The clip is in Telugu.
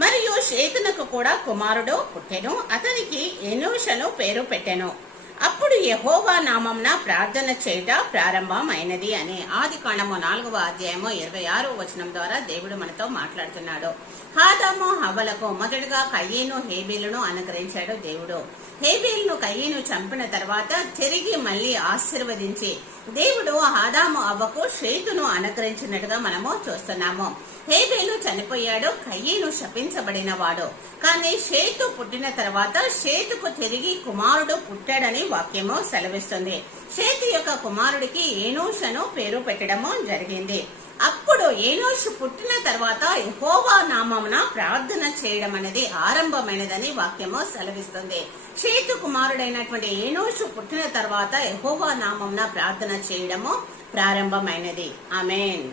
మరియు షేతునకు కూడా కుమారుడు పుట్టెను, అతనికి ఎనోషను పేరు పెట్టెను. అప్పుడు యెహోవా నామంన ప్రార్థన చేయట ప్రారంభమైనది అని ఆదికాండము 4వ అధ్యాయము 26వ వచనం ద్వారా దేవుడు మనతో మాట్లాడుతున్నాడు. ఆదాము హవ్వలకు మొదటగా కయీను హేబేలును అనుగ్రహించాడు దేవుడు. హేబేలును కయీను చంపిన తర్వాత తిరిగి మళ్ళీ ఆశీర్వదించి దేవుడు ఆదాము అవ్వకు షేతును అనుగ్రహించినట్టుగా మనము చూస్తున్నాము. హేబేలు చనిపోయాడు, కయీను శపించబడిన వాడు. కానీ షేతు పుట్టిన తర్వాత షేతుకు తిరిగి కుమారుడు పుట్టాడని వాక్యము సెలవిస్తుంది. షేతు యొక్క కుమారుడికి ఏనోషను పేరు పెట్టడము జరిగింది. అప్పుడు ఏనోషు పుట్టిన తర్వాత యెహోవా నామమున ప్రార్థన చేయడం అనేది ఆరంభమైనదని వాక్యము సెలవిస్తుంది. షేతు కుమారుడైనటువంటి ఏనోషు పుట్టిన తర్వాత యెహోవా నామమున ప్రార్థన చేయడము ప్రారంభమైనది. ఆమేన్.